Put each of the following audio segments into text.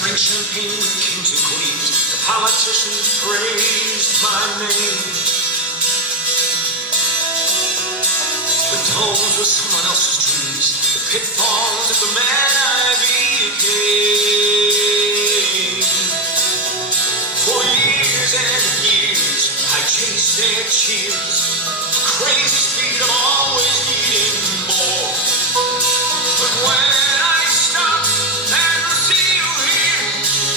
Drink champagne with kings and queens. The politicians praised my name. The tones were someone else's dreams. The pitfalls of the man I became. For years and years, I chased their cheers. A crazy speed of always needing more. But when I stopped and see you here,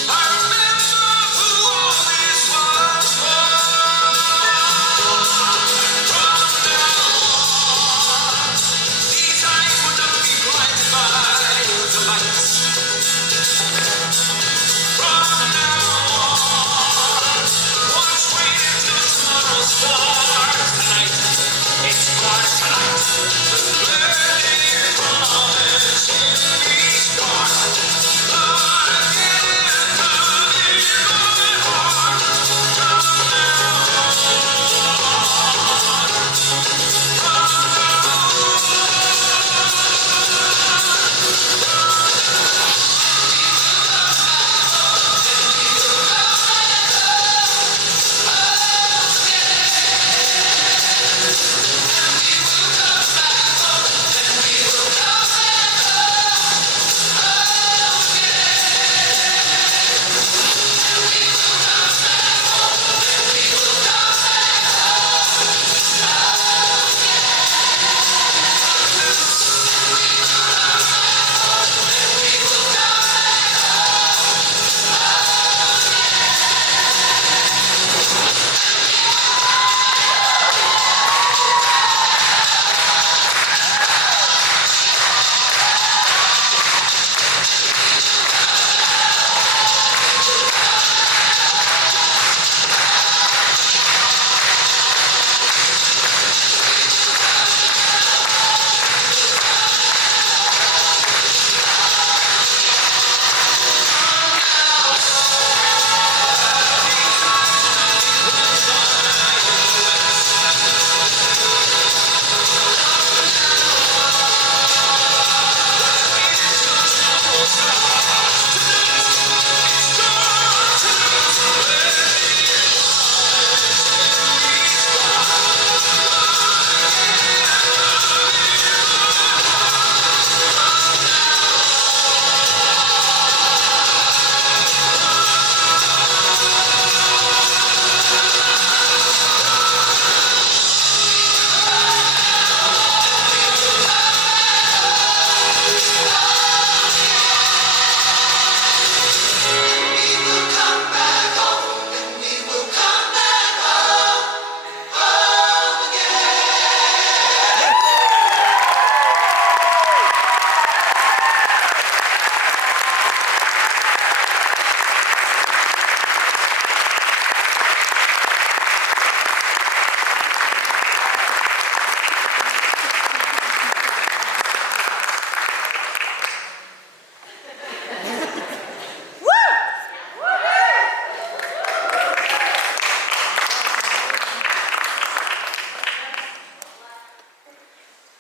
I remember who all this was for. From now on, these eyes will not be blinded by the lights. From now on, once wait until tomorrow starts tonight. It starts tonight. The learning promise in these stars.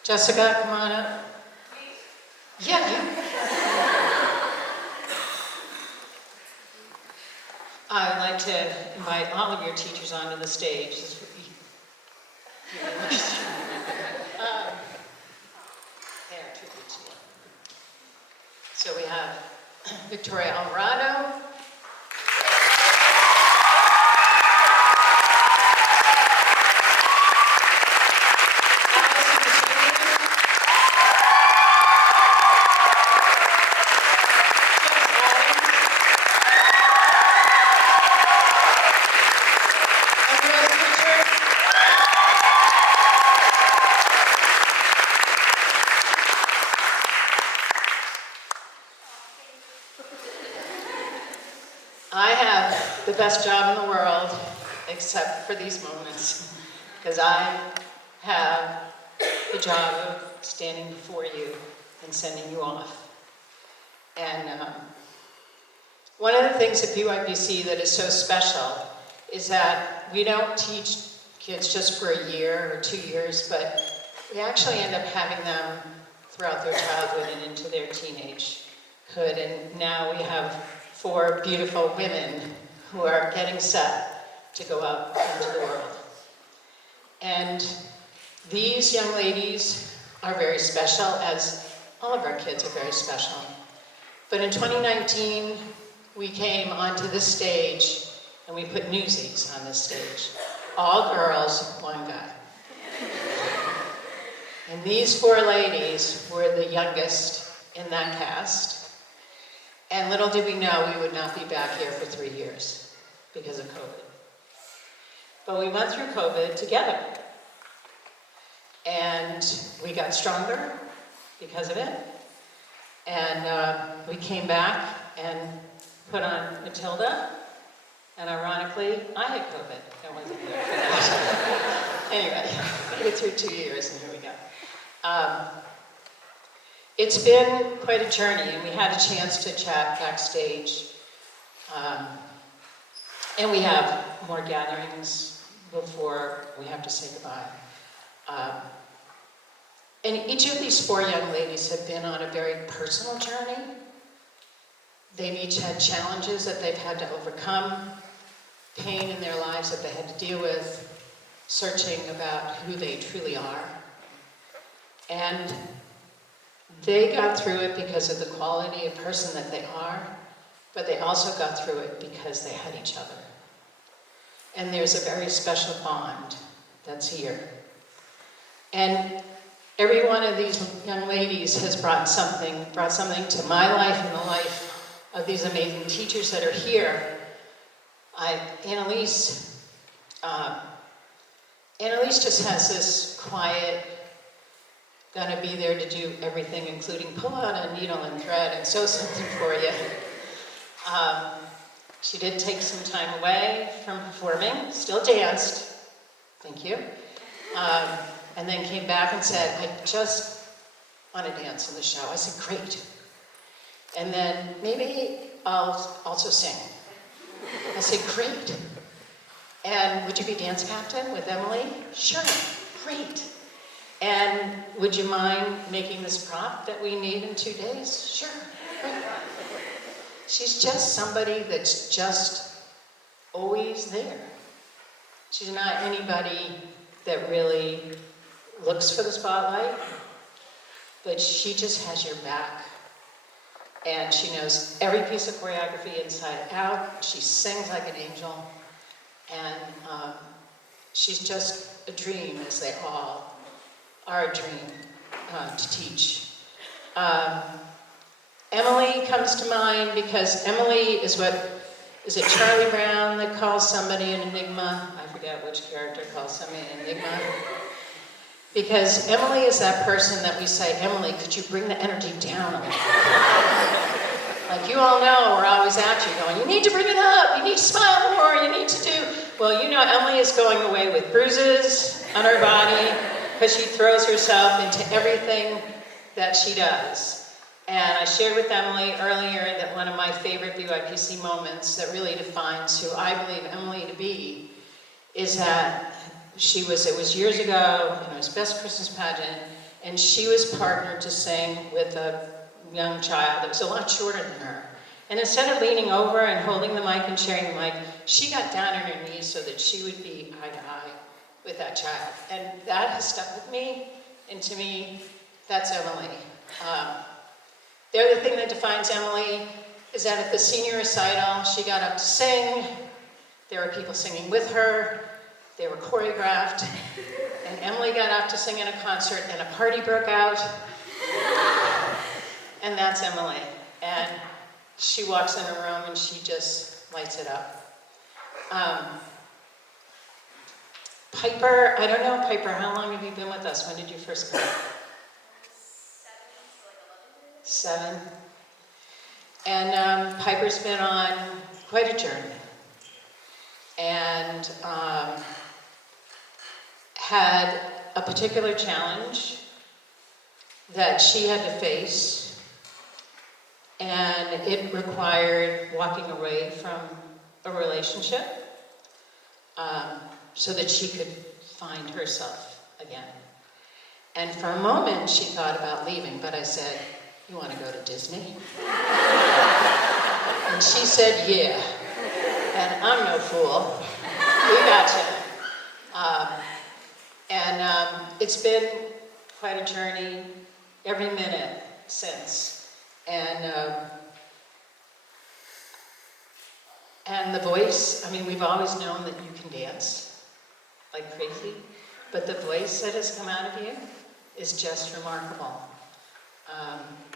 Jessica, come on up. Yeah, you. I'd like to invite all of your teachers onto the stage. So we have Victoria Alvarado. I have the best job in the world, except for these moments, because I have the job of standing before you and sending you off. And one of the things at BYPC that is so special is that we don't teach kids just for a year or 2 years, but we actually end up having them throughout their childhood and into their teenagehood. And now we have for beautiful women who are getting set to go out into the world. And these young ladies are very special, as all of our kids are very special. But in 2019, we came onto this stage and we put Newsies on this stage. All girls, one guy. And these 4 ladies were the youngest in that cast. And little did we know we would not be back here for 3 years because of COVID. But we went through COVID together. And we got stronger because of it. And we came back and put on Matilda. And ironically, I had COVID. I wasn't there for that. Anyway, we went through 2 years and here we go. It's been quite a journey, and we had a chance to chat backstage. And we have more gatherings before we have to say goodbye. And each of these 4 young ladies have been on a very personal journey. They've each had challenges that they've had to overcome, pain in their lives that they had to deal with, searching about who they truly are. And they got through it because of the quality of person that they are, but they also got through it because they had each other. And there's a very special bond that's here. And every one of these young ladies has brought something to my life and the life of these amazing teachers that are here. Annalise just has this quiet, gonna be there to do everything, including pull out a needle and thread and sew something for you. She did take some time away from performing, still danced, thank you, and then came back and said, I just want to dance in the show. I said, great. And then maybe I'll also sing. I said, great. And would you be dance captain with Emily? Sure, great. And would you mind making this prop that we need in 2 days? Sure, great. She's just somebody that's just always there. She's not anybody that really looks for the spotlight, but she just has your back. And she knows every piece of choreography inside out. She sings like an angel. And she's just a dream, as they all are a dream to teach. Emily comes to mind because Emily is is it Charlie Brown that calls somebody an enigma? I forget which character calls somebody an enigma. Because Emily is that person that we say, Emily, could you bring the energy down a little? Like you all know, we're always at you going, you need to bring it up, you need to smile more, you need to do. Well, you know Emily is going away with bruises on her body because she throws herself into everything that she does. And I shared with Emily earlier that one of my favorite BYPC moments that really defines who I believe Emily to be is that it was years ago, and it was Best Christmas Pageant, and she was partnered to sing with a young child that was a lot shorter than her. And instead of leaning over and holding the mic and sharing the mic, she got down on her knees so that she would be eye to eye with that child. And that has stuck with me, and to me, that's Emily. The other thing that defines Emily is that at the senior recital, she got up to sing. There were people singing with her. They were choreographed. And Emily got up to sing in a concert, and a party broke out. And that's Emily. And she walks in a room, and she just lights it up. Piper, I don't know, Piper, how long have you been with us? When did you first come? 7. And Piper's been on quite a journey. And had a particular challenge that she had to face. And it required walking away from a relationship so that she could find herself again. And for a moment, she thought about leaving, but I said, you want to go to Disney? And she said, yeah. And I'm no fool. We gotcha. It's been quite a journey every minute since. And the voice, I mean, we've always known that you can dance like crazy, but the voice that has come out of you is just remarkable.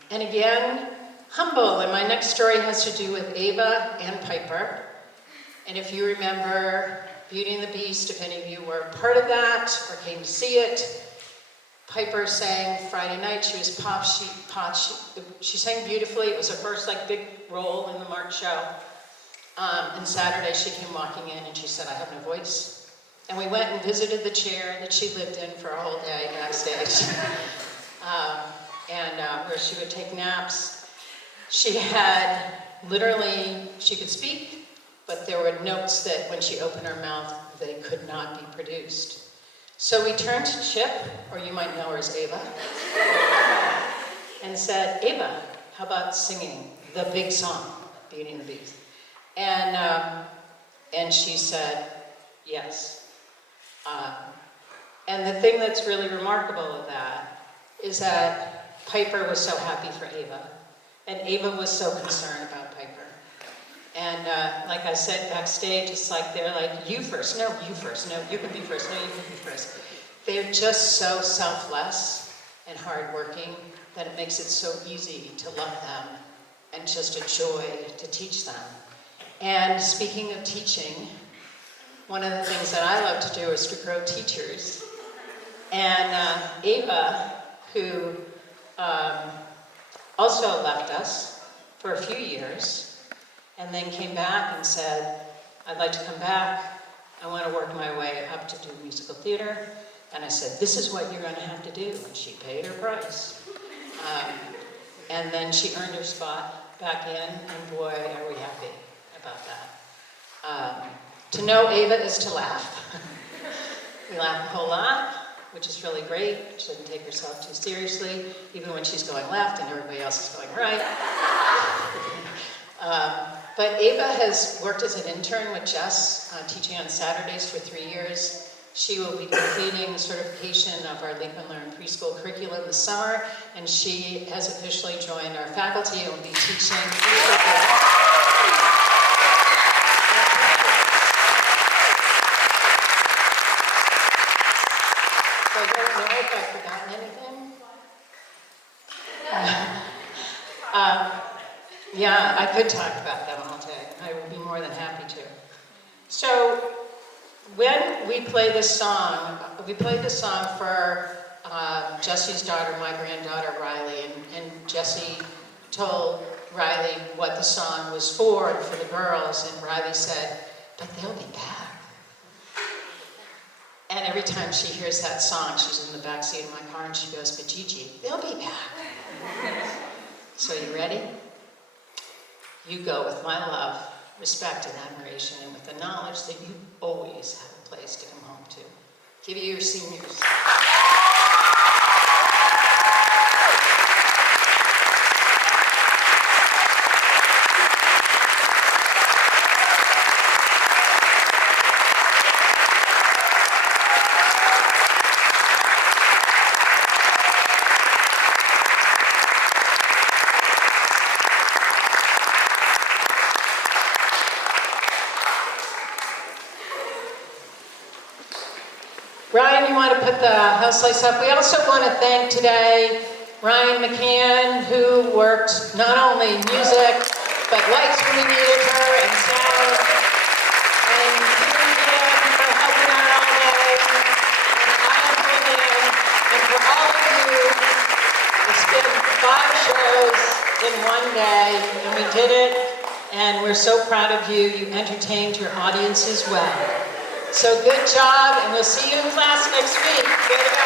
And again, humble, and my next story has to do with Ava and Piper. And if you remember Beauty and the Beast, if any of you were part of that or came to see it, Piper sang Friday night. She was pop. She sang beautifully. It was her first big role in the March show. And Saturday she came walking in and she said, I have no voice. And we went and visited the chair that she lived in for a whole day backstage. Where she would take naps. She had literally, she could speak, but there were notes that when she opened her mouth, they could not be produced. So we turned to Chip, or you might know her as Ava, and said, Ava, how about singing the big song, Beauty and the Beast? And she said, yes. And the thing that's really remarkable of that is that Piper was so happy for Ava, and Ava was so concerned about Piper. And like I said backstage, it's like they're like, you first, no, you first, no, you can be first, no, you can be first. They're just so selfless and hardworking that it makes it so easy to love them and just a joy to teach them. And speaking of teaching, one of the things that I love to do is to grow teachers. And Ava, who also left us for a few years, and then came back and said, I'd like to come back. I want to work my way up to do musical theater. And I said, this is what you're going to have to do. And she paid her price. And then she earned her spot back in, and boy, are we happy about that. To know Ava is to laugh. We laugh a whole lot, which is really great. She doesn't take herself too seriously, even when she's going left and everybody else is going right. But Ava has worked as an intern with Jess, teaching on Saturdays for 3 years. She will be completing certification of our Leap and Learn preschool curriculum this summer, and she has officially joined our faculty and will be teaching preschool. So I don't know if I've forgotten anything. Yeah, I could talk about them all day. I would be more than happy to. So, when we play this song, we played this song for Jesse's daughter, my granddaughter, Riley, and Jesse told Riley what the song was for and for the girls, and Riley said, but they'll be back. And every time she hears that song, she's in the back seat of my car and she goes, but Gigi, they'll be back. So you ready? You go with my love, respect, and admiration, and with the knowledge that you always have a place to come home to. Give you your seniors. Ryan, you want to put the house lights up? We also want to thank today Ryan McCann, who worked not only music, but lights when we needed her, and sound, and Kim for helping out all day, and I am Vivian, and for all of you, it's been 5 shows in one day, and we did it, and we're so proud of you. You entertained your audience as well. So good job, and we'll see you in class next week.